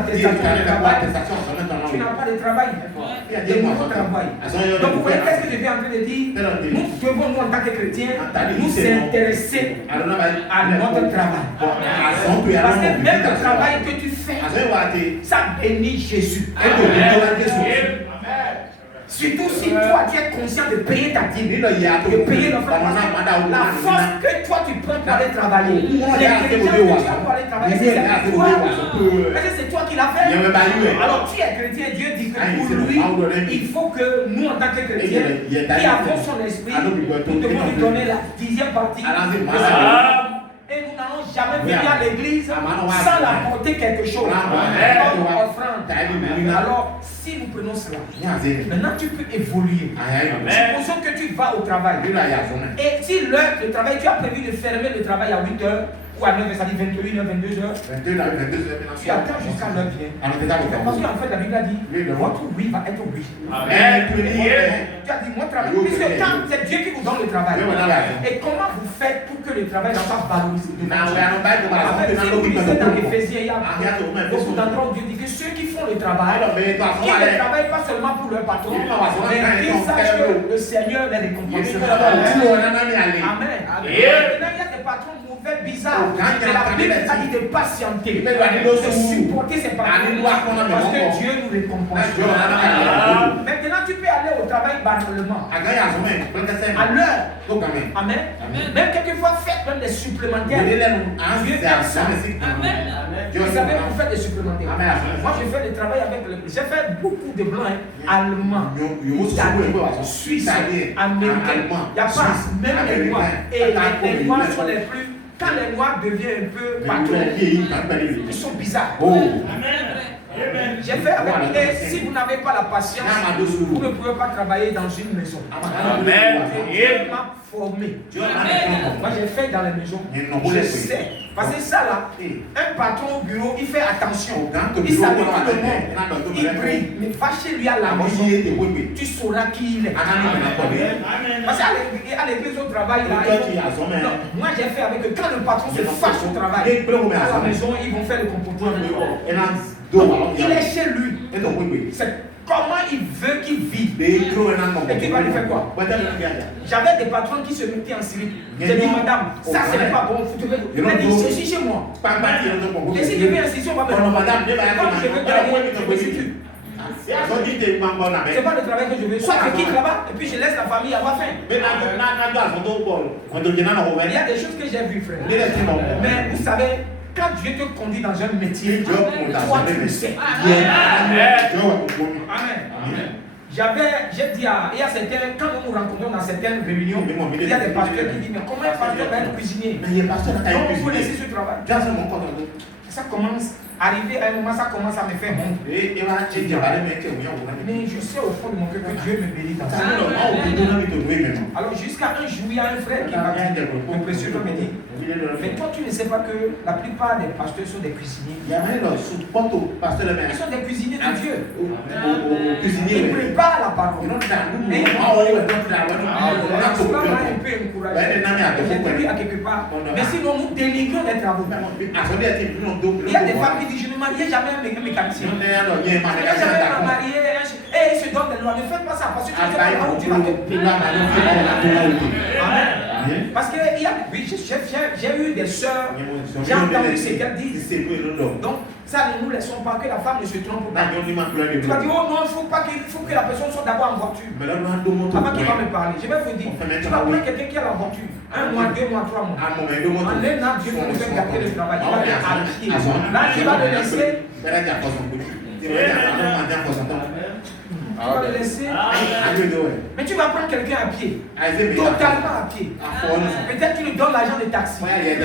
attestation de travail. Tu n'as pas de travail. De nouveau travail. Donc vous voyez, qu'est-ce que je suis en train de dire? Nous devons, nous en tant que chrétiens, nous intéresser à notre travail. Parce que même le travail que tu fais, ça bénit Jésus. Surtout si toi tu es conscient de payer ta dîme, de payer l'offrande. La force que toi tu prends pour aller travailler, les chrétiens que tu as pour aller travailler, c'est toi. Est-ce que c'est toi qui l'as fait? Alors tu es chrétien, Dieu dit que pour lui, il faut que nous en tant que chrétiens, qui avons son esprit, nous devons lui donner la 10e partie. Et nous n'allons jamais venir à l'église sans apporter quelque chose. Comme offrande. Alors, si nous prenons cela, maintenant tu peux évoluer. Supposons que tu vas au travail. Et si l'heure de travail, tu as prévu de fermer le travail à 8 heures, ou à 9h, ça dit 21h, 22h. Tu attends jusqu'à l'heure bien. Parce qu'en fait, la Bible a dit, votre oui va être oui. Amen. Tu as dit, moi travail. Puisque quand c'est Dieu qui vous donne le travail. Et comment vous faites pour que le travail n'a pas valorisé? Si vous lisez dans Éphésiens, il y a beaucoup d'endroits où Dieu dit que ceux qui font le travail, ils ne travaillent pas seulement pour leur patron, mais qu'ils sachent que le Seigneur les récompense. Amen. Maintenant, il y a des patrons bizarre. Mais la Bible a dit de patienter, de supporter ses patrons, parce que Dieu nous récompense. Maintenant, tu peux aller au travail banalement, à l'heure. Amen. Même quelquefois, faites même des supplémentaires. Dieu aime ça. Vous savez, vous faites des supplémentaires. Moi, je fais le travail avec j'ai fait beaucoup de blancs, allemands, italiens, suisses, américains. Il n'y a pas même les noirs. Et les noirs sont les plus. Quand les noirs deviennent un peu patrons, ils sont bizarres. J'ai fait avec et si vous n'avez pas la patience, vous ne pouvez pas travailler dans une maison. Dieu m'a formé. Moi j'ai fait dans les maisons. Je sais. Parce que ça là, un patron au bureau, il fait attention. Il s'habille tout le monde. Il brille. Mais va chez lui à la maison. Tu sauras qui il est. Parce qu'à l'église au travail, là, moi j'ai fait avec eux. Quand le patron se fâche au travail, à la maison, ils vont faire le comportement. Il est chez lui. C'est comment il veut qu'il vive. Et tu vas lui faire quoi? J'avais des patrons qui se mettaient en slip. J'ai dit, madame, ça ce n'est pas bon. Il a dit, je suis chez moi. Et si je vais insister, on va me dire, madame, je veux gagner, je me situe. C'est pas le travail que je veux. Soit je quitte là-bas et puis je laisse la famille avoir faim. Il y a des choses que j'ai vues, frère. Mais vous savez, quand Dieu te conduit dans un métier, toi tu le sais. Amen. J'ai dit il y a certains, quand nous nous rencontrons dans certaines réunions, il y a des pasteurs qui disent, mais comment un pasteur va être cuisinier? Comment vous connaissez ce travail? Ça commence, arrivé à un moment, ça commence à me faire honte. Mais je sais au fond de mon cœur que Dieu me bénit dans ça. Alors jusqu'à un jour, il y a un frère qui m'a dit, le précieux me dit, mais toi tu ne sais pas que la plupart des pasteurs sont des cuisiniers. Ils sont des cuisiniers de Dieu. Ils préparent la parole. Mais un peu encouragé. J'ai dit à quelque part, mais sinon nous dénigrons les travaux. Il y a des femmes qui disent, je ne marierai jamais un mécanicien. Je ne vais jamais me marier. Et ils se donnent des lois. Ne faites pas ça parce que tu ne sais pas là où tu vas te. Amen. Parce que j'ai eu des soeurs, j'ai entendu ce qu'elles disent. Donc, ça ne nous laissons pas que la femme ne se trompe pas. Tu vas dire, oh non, il faut que la personne soit d'abord en voiture. Avant qu'il va me parler. Je vais vous dire, tu vas prendre quelqu'un qui est en voiture. 1 mois, 2 mois, 3 mois. En un an, Dieu va nous faire garder le travail. Il va aller à pied. Là, tu vas le laisser. Tu vas le laisser. Mais tu vas prendre quelqu'un à pied. Totalement à pied. Peut-être tu lui donnes l'argent de taxi. Et 1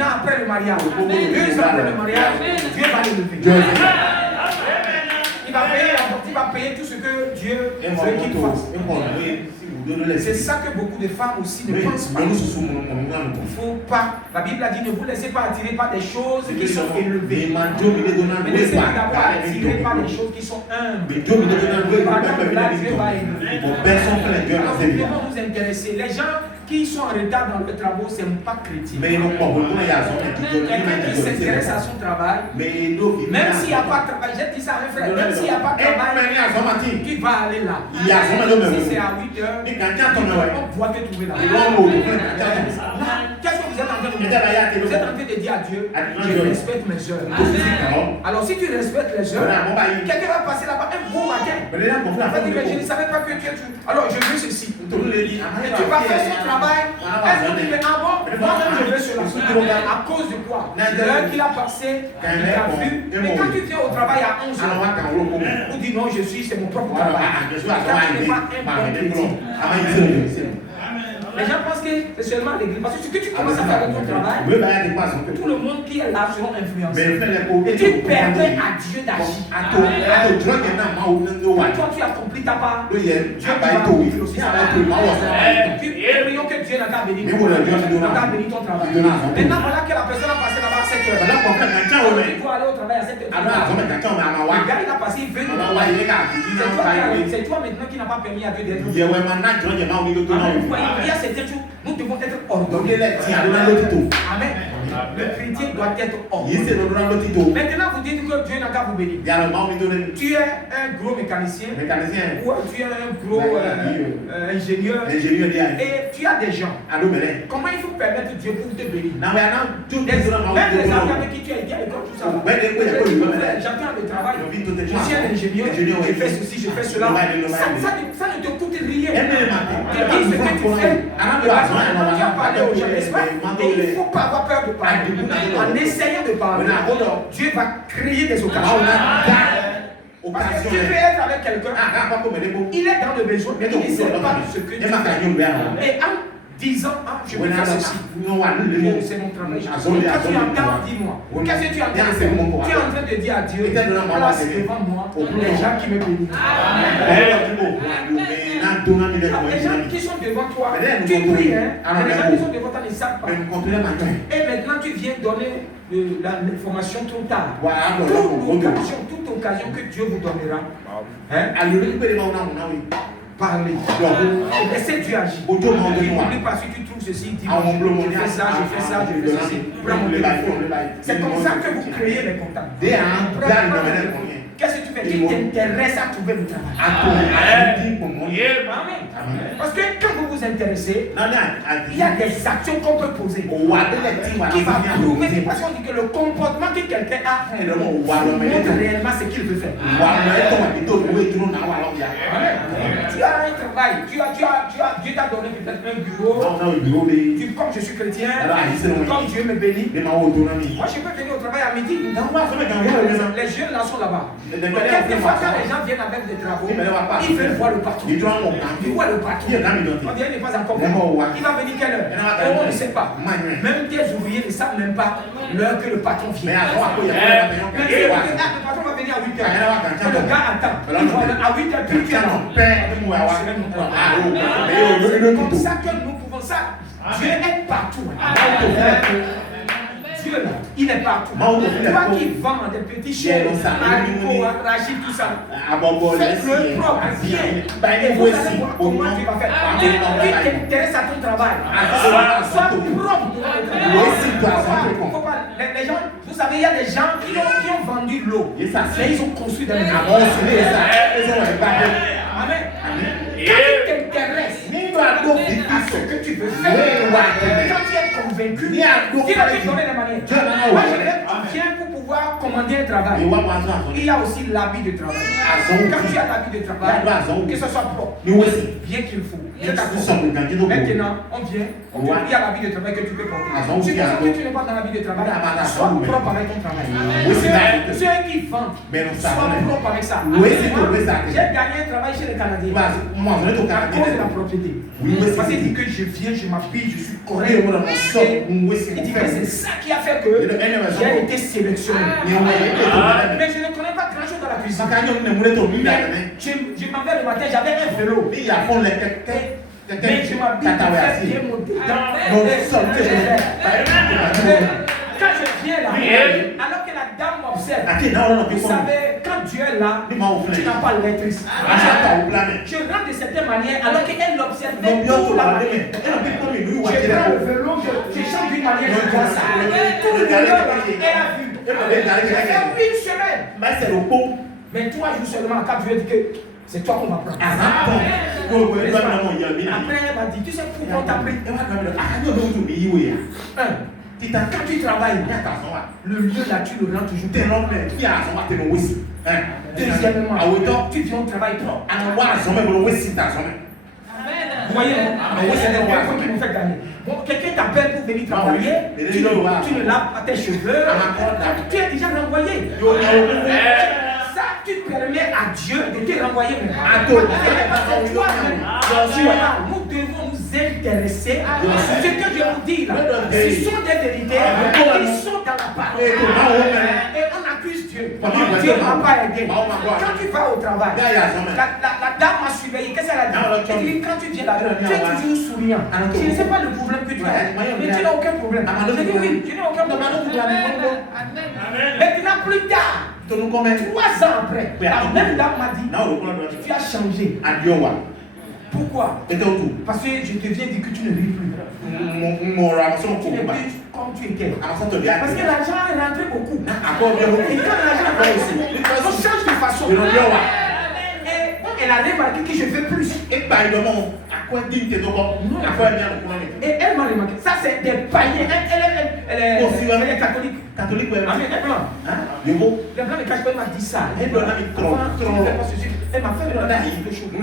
an après le mariage, 2 ans après le mariage, Dieu va le lever. Il va payer tout ce que Dieu veut qu'il fasse. C'est ça que beaucoup de femmes aussi ne pensent pas. Il ne faut pas. La Bible a dit ne vous laissez pas attirer par des choses qui sont élevées. Mais laissez-vous d'abord attirer par des choses qui sont humbles. Par exemple, là, Dieu va élever. Alors, nous devons nous intéresser. Les gens qui sont en retard dans leurs travaux, ce n'est pas chrétien. Quelqu'un qui s'intéresse à son travail, même s'il n'y a pas de travail, j'ai dit ça à un frère, même s'il n'y a pas de travail, qui va aller là. Si c'est à 8 heures, on doit te trouver là. Qu'est-ce que vous êtes en train de dire? Vous êtes en train de dire à Dieu, je respecte mes heures. Alors si tu respectes les heures, quelqu'un va passer là-bas un beau matin. Je ne savais pas que tu es tout. Alors je veux ceci. Et tu vas faire son travail. Est-ce que tu fais ah bon? Moi-même je veux cela. À cause de quoi? L'heure qu'il a passé, il t'a vu. Mais quand tu viens au travail à 11 heures, on dit non, c'est mon propre travail. Quand tu n'es pas un bon chrétien. Les gens pensent que c'est seulement l'église. Parce que ce que tu commences à faire dans ton travail, tout le monde qui est là seront influencés. Et tu permets à Dieu d'agir. Toi, tu as compris ta part. Dieu va accomplir aussi sa part. Prions que Dieu n'a qu'à bénir ton travail. Maintenant, voilà que la personne a passé là-bas à 7 heures. Il faut aller au travail à 7 heures. Le gars, il a passé, il veut le travail. C'est toi maintenant qui n'as pas permis à Dieu d'être. Il y a certaines choses, nous devons être ordonnés. Amen. Le chrétien doit être ordonné. Maintenant, vous dites que Dieu n'a qu'à vous bénir. Tu es un gros mécanicien ou tu es un gros ingénieur et tu as des gens. Comment il faut permettre Dieu pour te bénir? Même les gens avec qui tu as été à l'école, tout ça. J'attends le travail. Je suis un ingénieur, je fais ceci, je fais cela. Ça ne te coûte rien. Tu dis ce que tu fais. Tu as parlé aux gens, n'est-ce pas? Et il ne faut pas avoir peur de parler. En essayant de parler, Dieu va créer des occasions. Parce que tu peux être avec quelqu'un, il est dans le besoin, mais il ne sait pas ce que tu fais. Et en disant, je vais faire ceci, c'est mon travail. Quand tu entends, dis-moi, qu'est-ce que tu entends? Tu es en train de dire à Dieu, place devant moi les gens qui me bénissent. Les gens qui sont devant toi, tu pries, hein? Les gens qui sont devant toi ne savent pas. Et maintenant tu viens donner l'information trop tard. Toute occasion que Dieu vous donnera, parlez. Laissez Dieu agir. N'oublie pas si tu trouves ceci, dis-moi, je fais ça, je fais ça, je fais ceci. Prends mon téléphone. C'est comme ça que vous créez les contacts. Qu'est-ce que tu fais? Qui t'intéresse à trouver le travail? Amen. Parce que quand vous vous intéressez, il y a des actions qu'on peut poser qui va prouver. Parce qu'on dit que le comportement que quelqu'un a montre réellement ce qu'il veut faire. Tu as un travail, Dieu t'a donné peut-être un bureau. Comme je suis chrétien, comme Dieu me bénit, moi je peux venir au travail à midi. Les jeunes là sont là-bas. Quelquefois, quand les gens viennent avec des travaux, ils veulent voir le patron. Ils voient le patron. On dirait qu'il n'est pas encore venu. Il va venir quelle heure? On ne sait pas. Même tes ouvriers ne savent même pas l'heure que le patron vient. Mais le patron va venir à 8 heures. Le gars attend. Il va à 8 heures, plus tu attends. C'est comme ça que nous pouvons ça. Dieu est partout. Dieu, il est partout. Toi qui vends des petits choses, haricots, arachis, tout ça, faites-le propre, bien. Et vous allez voir comment tu vas faire. Tu t'intéresses à ton travail. Sois propre devant le travail. Les gens, vous savez, il y a des gens qui ont vendu l'eau. Et ils ont construit des maisons. Amen. Quand tu t'intéresses à ce que tu veux faire, quand tu es convaincu, tu vas te donner les manières. Moi, je viens pour pouvoir commander un travail. Il y a aussi l'habit de travail. Quand tu as l'habit de travail, que ce soit propre, bien qu'il faut. Maintenant, on vient, il y a l'habit de travail que tu peux porter. Si tu n'es pas dans l'habit de travail, sois propre avec ton travail. Ceux qui vendent, sois propre avec ça. J'ai gagné un travail chez les Canadiens. À cause de la propriété. Parce qu'il dit que je viens, je m'habille, je suis correct. Il dit que c'est ça qui a fait que j'ai été sélectionné. Mais je ne connais pas grand chose dans la cuisine. Je m'en vais le matin, j'avais un vélo. Mais je m'habille pour faire bien monter quand je viens là, alors que la dame m'observe, vous savez, quand Dieu est là, tu n'as pas l'électricité. Je rentre de certaine manière, alors qu'elle l'observe. Je prends le vélo, je change d'une manière, je vois ça. Tout le vélo, elle a vu. J'ai fait 1 semaine. Mais 3 jours seulement, quand Dieu dit que c'est toi qu'on va prendre. Après, elle m'a dit, tu sais pourquoi on t'a pris? Quand tu travailles, le lieu là, tu le rends toujours. Deuxièmement, tu viens au travail propre. Vous voyez, c'est des points qui nous fait gagner. Bon, quelqu'un t'appelle pour venir travailler, tu ne laves pas tes cheveux, tu es déjà renvoyé. Ça, tu permets à Dieu de te renvoyer maintenant. Nous devons nous intéresser à ce que Dieu nous dit là. Ce sont des vérités qui sont dans la parole. Et on accuse Dieu. Dieu ne m'a pas aidé. Quand tu vas au travail, la dame m'a surveillé. Qu'est-ce qu'elle a dit? Elle dit, quand tu viens là, tu es toujours souriant. Je ne sais pas le problème que tu as. Mais tu n'as aucun problème. Je dis oui, tu n'as aucun problème. Maintenant, plus tard, 3 ans après, la même dame m'a dit, tu as changé. Pourquoi? Parce que je te viens dire que tu ne ris plus. Tu n'es plus comme tu étais. Parce que l'argent est rentré beaucoup. Et quand l'argent est rentré, on change de façon. Et elle a remarqué que je fais plus. Et elle m'a remarqué. Ça, c'est des païens. Elle est catholique. Catholique, oui. Elle est blanche. Les blancs ne cachent pas, elle m'a dit ça. Elle m'a fait quelque chose.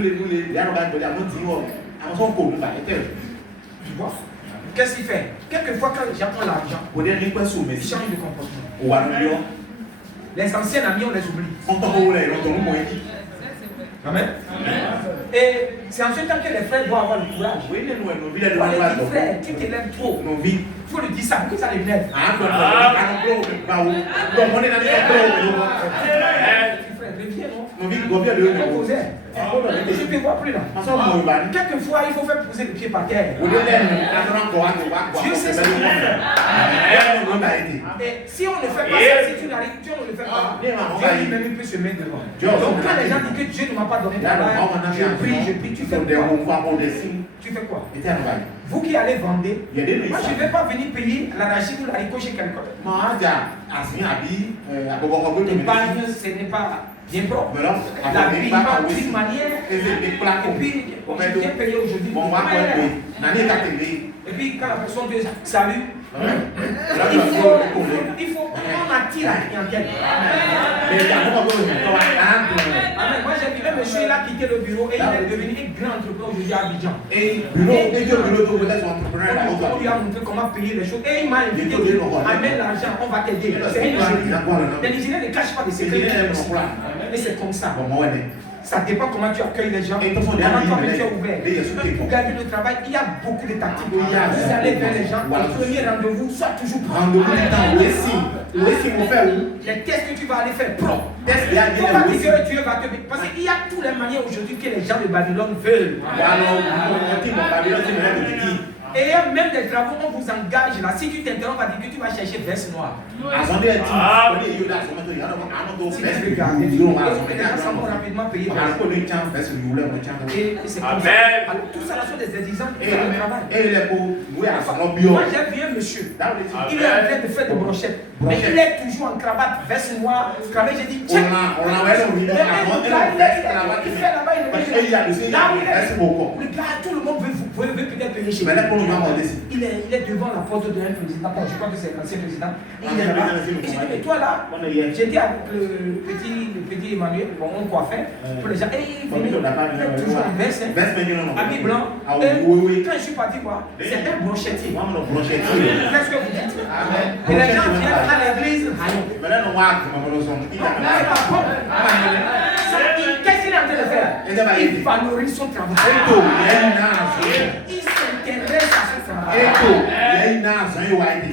Tu vois? Qu'est-ce qu'il fait? Quelquefois, quand j'apprends l'argent, il change de comportement. Les anciens amis, on les oublie. Amen. Et c'est en ce temps que les frères doivent avoir le courage. Frère, tu t'élèves trop. Il faut lui dire ça, pour que ça l'énerve. Je ne te vois plus là. Quelquefois, il faut faire poser le pied par terre. Dieu sait ce qu'il faut faire. Et si on ne fait pas ça, si tu n'arrives, Dieu ne le fait pas. Dieu lui-même peut se mettre devant. Donc quand les gens disent que Dieu ne m'a pas donné de travail, je prie, tu fais quoi? Tu fais quoi? Vous qui allez vendre, moi je ne vais pas venir payer l'arachide ou l'haricot chez quelqu'un. L'épargne, ce n'est pas bien propre. L'habillement d'une manière. Et puis, je viens payer aujourd'hui. Et puis, quand la personne dit salut, il faut on attire la clientèle. Amen. Moi j'ai vu un monsieur, il a quitté le bureau et il est devenu un grand entrepreneur aujourd'hui à Abidjan. On lui a montré comment payer les choses et il m'a invité. Amène l'argent, on va t'aider. C'est une ingénieur. Les Nigériens ne cachent pas des secrets. Et c'est comme ça. Ça dépend comment tu accueilles les gens, comment toi-même tu es ouvert. Pour gagner le travail, il y a beaucoup de tactiques. Vous allez vers les gens, le premier rendez-vous, soit toujours rendez-vous dans les tests que tu vas aller faire propre. Il ne faut pas dire que Dieu va te... Parce qu'il y a toutes les manières aujourd'hui que les gens de Babylone veulent. Et même des travaux, on vous engage là. Si tu t'interromps, on va dire que tu vas chercher veste noire. Si tu regardes, les gens s'en vont rapidement payer. Et c'est comme ça. Alors, tout ça, là sont des exemples de travail. Moi, j'ai vu un monsieur. Il est en train de faire des brochettes. Mais il est toujours en cravate, veste noire, cravate. J'ai dit, tiens. Il fait là-bas, il est là où il est. Tout le monde veut peut-être venir chez lui. Il est devant la porte d'un président. Je crois que c'est l'ancien président. Il est là-bas. Et j'ai dit, mais toi là, j'étais avec le petit Emmanuel, on coiffait pour les gens. Et il est toujours en veste, habit blanc. Et quand je suis parti voir, c'est un brochetier. Qu'est-ce que vous dites? Et les gens viennent à l'église. Qu'est-ce qu'il est en train de faire? Il valorise son travail. Il s'intéresse à ce travail.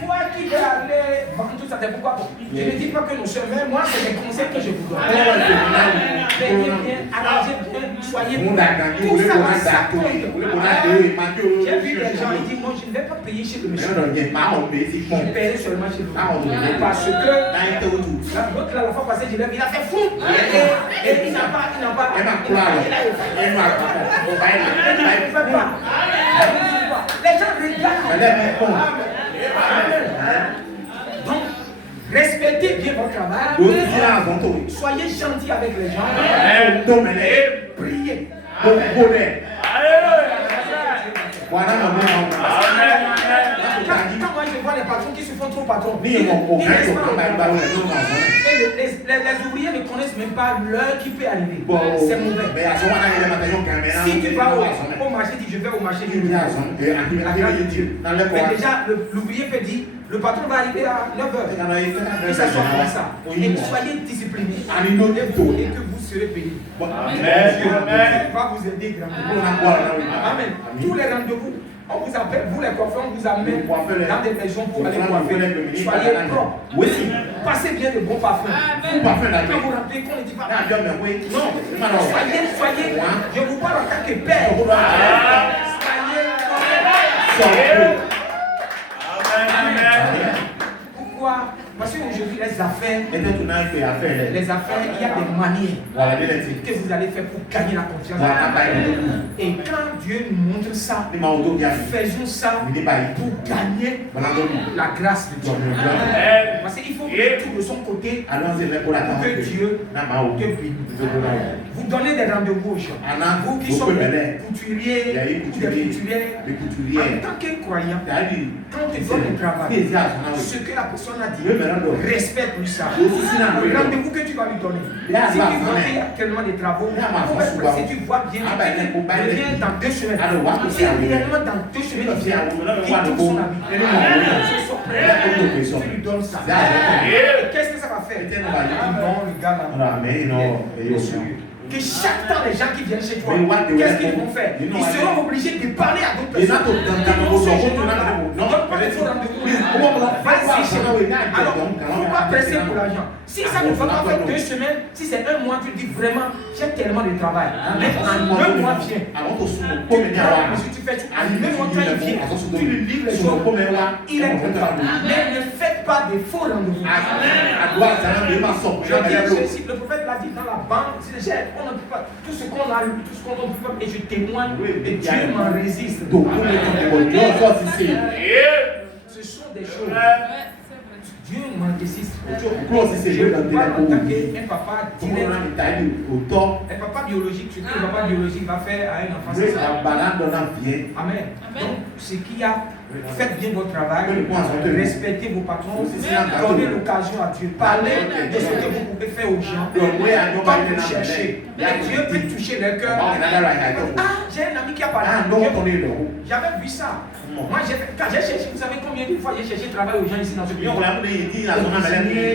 Toi qui veux aller vendre tout ça, c'est pourquoi? Je ne dis pas que nous sommes, mais moi c'est des conseils que je vous donne. Venez bien, arrangez bien, soyez prêts. Tout ça, ça compte. J'ai vu des gens, ils disent, moi, je ne vais pas payer chez le monsieur. Je paierai seulement chez vous. Parce que l'autre, la fois passée, je l'ai vu, il a fait fou. Et il n'a pas. Les gens regardent. Donc, respectez bien votre travail. Soyez gentils avec les gens. Priez. Quand moi je vois les patrons qui se font trop patrons, les ouvriers ne connaissent même pas l'heure qui peut arriver. C'est mauvais. Si tu vas au marché, dis je vais au marché du mais déjà, l'ouvrier peut dire le patron va arriver à 9h. Et ça soit comme ça. Et soyez disciplinés. Et que vous serez payés. Amen. Va vous aider grandement. Amen. Tous les rendez-vous. On vous appelle, vous les coiffeurs, on vous amène dans des maisons pour aller coiffer. Soyez propres. Passez bien de bons parfums. Quand vous rappelez qu'on ne dit pas. Non, soyez. Je vous parle en tant que père. Soyez. Amen. Pourquoi? Parce qu'aujourd'hui, les affaires, il y a des manières que vous allez faire pour gagner la confiance. Et quand Dieu nous montre ça, faisons ça pour gagner la grâce de Dieu. Parce qu'il faut mettre tout de son côté pour que Dieu te bénisse. Vous donnez des rendez-vous aux gens. Vous qui sont des couturiers ou des couturières, en tant que croyant, quand tu donnes le travail, ce que la personne a dit, respecte tout ça. Le rendez-vous que tu vas lui donner. Si tu vois qu'il y a tellement de travaux, si tu vois bien, reviens dans 2 semaines. Si réellement dans 2 semaines, il vient, il trouve son habit. Tu lui donnes ça. Qu'est-ce que ça va faire? Non, le gars là. Que chaque temps, les gens qui viennent chez toi, qu'est-ce qu'ils vont faire? Ils seront obligés de parler à d'autres personnes. Alors, il ne faut pas presser pour l'argent. Si ça ne va pas faire 2 semaines, si c'est 1 mois, tu dis vraiment, j'ai tellement de travail. Mais en 2 mois, viens. Si tu fais, en 2 mois, quand il vient, tu lui livres les choses. Il est content. Mais ne faites pas de faux rendez-vous. Le prophète l'a dit dans la banque, on ne peut pas, tout ce qu'on a, tout ce qu'on ne peut pas, et je témoigne, et Dieu m'en résiste. Ce sont des choses. Dieu m'en résiste. Je parle en tant qu'un papa direct. Un papa biologique, ce que le papa biologique va faire à un enfant, c'est ça. Amen. Donc, ce qu'il y a, faites bien votre travail, respectez vos patrons, donnez l'occasion à Dieu, parlez de ce que vous pouvez faire aux gens, quand vous cherchez. Et Dieu peut toucher leur cœur. Ah, j'ai un ami qui a parlé. J'avais vu ça. Moi, quand j'ai cherché, vous savez combien de fois j'ai cherché de travail aux gens ici dans ce pays?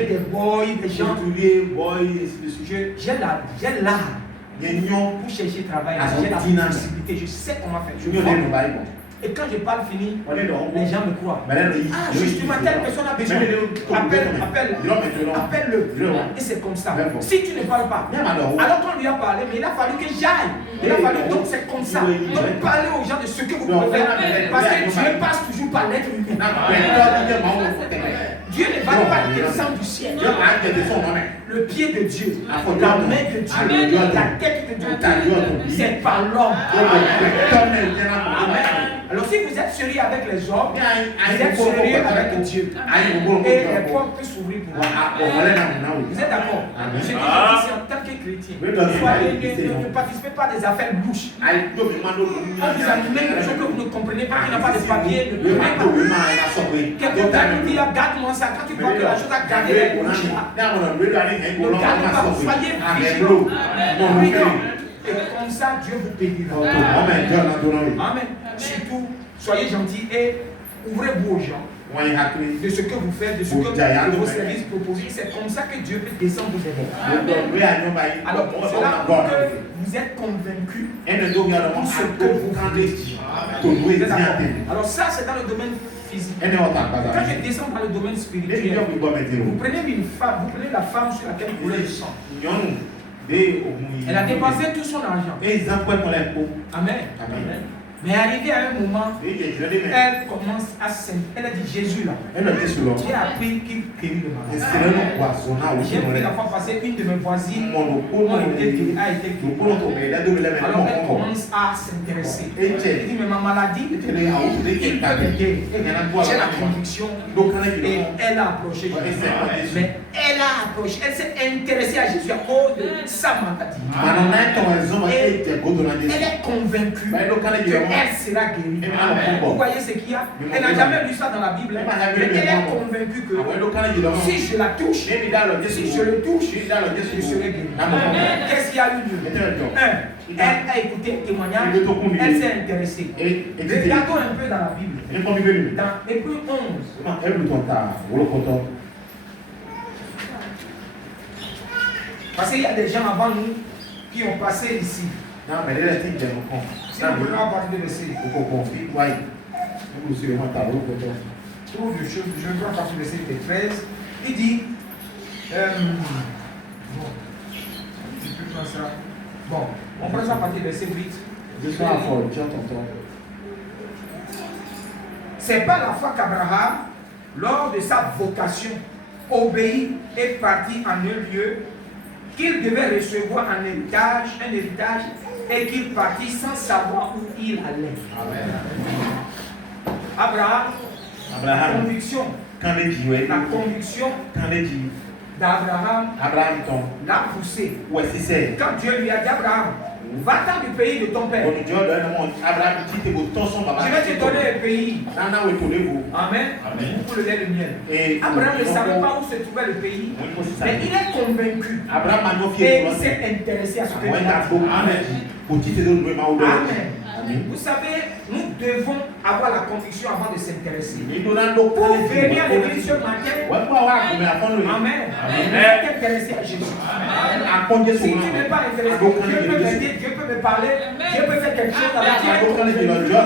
Des boys, des gens. J'ai l'art pour chercher travail. J'ai la possibilité. Je sais comment faire. Et quand je parle fini, les gens me croient. Ah, justement, telle personne a besoin. Appelle-le. Et c'est comme ça. Si tu ne parles pas, alors qu'on lui a parlé, mais il a fallu que j'aille. Donc c'est comme ça. Donc parlez aux gens de ce que vous pouvez faire. Parce que Dieu passe toujours par l'être humain. Dieu ne va pas descendre du ciel. Le pied de Dieu, la main de Dieu, la tête de Dieu, c'est par l'homme. Alors si vous êtes sérieux avec les hommes, vous êtes sérieux avec Dieu. Et les portes peuvent s'ouvrir pour vous. Vous êtes d'accord? Je dis ici en tant que chrétien, ne participez pas à des affaires louches. On vous a donné quelque chose que vous ne comprenez pas, qui n'a pas de papier, ne prenez pas. Quelqu'un vous dit, garde-moi ça. Quand tu vois que la chose a gardé les bouches, ne gardez pas, soyez vigilants. Et comme ça, Dieu vous bénira. Amen. Surtout, soyez gentils et ouvrez-vous aux gens de ce que vous faites, de ce que vos services proposent. C'est comme ça que Dieu peut descendre vous aider. Alors, c'est là que vous êtes convaincus de ce que vous voulez. Alors, ça, c'est dans le domaine physique. Quand je descends dans le domaine spirituel, vous prenez une femme, vous prenez la femme sur laquelle vous voulez le sang. Elle a dépensé tout son argent. Amen. Amen. Mais arrivé à un moment, elle commence à s'inquiéter. Elle a dit Jésus là. J'ai appris qu'il guérit de malade. J'ai pris la fois passée, une de mes voisines a été guérie. Alors elle commence à s'intéresser. Elle dit mais ma maladie, il peut m'aider. J'ai la conviction. Et elle a approché Jésus. Mais elle a approché, elle s'est intéressée à Jésus à cause de sa maladie. Et elle est convaincue elle sera guérie. Vous voyez ce qu'il y a? Elle n'a jamais lu ça dans la Bible. Mais elle est convaincue que si je la touche, si je le touche, je serai guéri. Qu'est-ce qu'il y a eu lieu? Elle a écouté le témoignage, elle s'est intéressée. Regardons un peu dans la Bible. Dans Hébreux 11. Parce qu'il y a des gens avant nous qui ont passé ici. Si vous voulez avoir des versets, trouve des choses, je vais partir du verset 13. Il dit, bon, on prend ça à partir du verset 8. C'est pas la fois qu'Abraham, lors de sa vocation, obéit et partit en un lieu qu'il devait recevoir un héritage, et qu'il partit sans savoir où il allait. Amen. Abraham, la conviction d'Abraham l'a poussé. Quand Dieu lui a dit Abraham, va-t'en du pays de ton père. Je vais te donner un pays. Amen. Pour le lait de miel. Abraham ne savait pas où se trouvait le pays. Mais il est convaincu. Et il s'est intéressé à ce pays. Amen. Vous savez, nous devons avoir la conviction avant de s'intéresser. Pour venir à l'église ce matin, Amen. Vous êtes intéressé à Jésus. Si tu n'es pas intéressé, Dieu peut m'aider, Dieu peut me parler, Dieu peut faire quelque chose avec toi.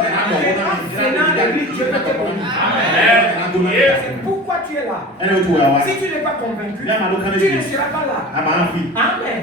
Venant à l'église, Dieu peut te bénir. C'est pourquoi tu es là. Si tu n'es pas convaincu, tu ne seras pas là. Amen.